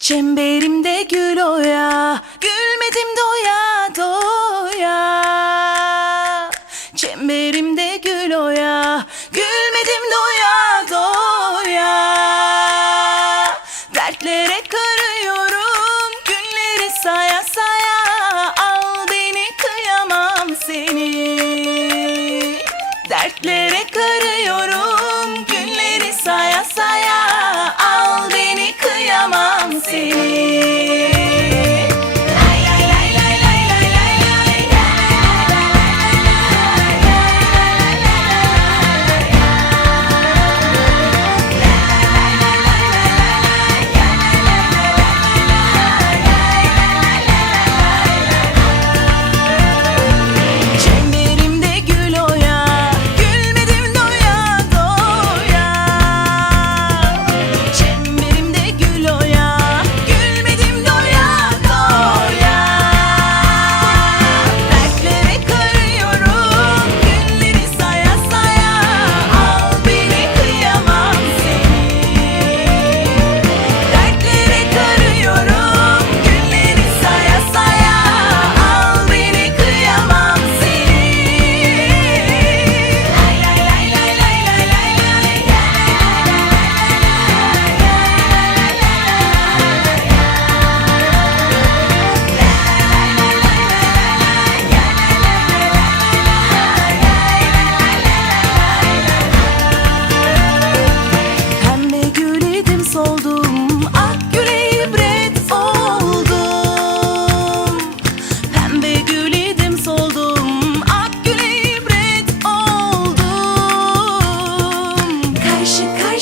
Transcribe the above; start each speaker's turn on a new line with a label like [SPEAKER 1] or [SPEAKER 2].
[SPEAKER 1] Çemberimde gül oya, gülmedim doya doya. Çemberimde gül oya, gülmedim doya doya. Dertlere karıyorum, günleri saya saya. Al beni kıyamam seni. Dertlere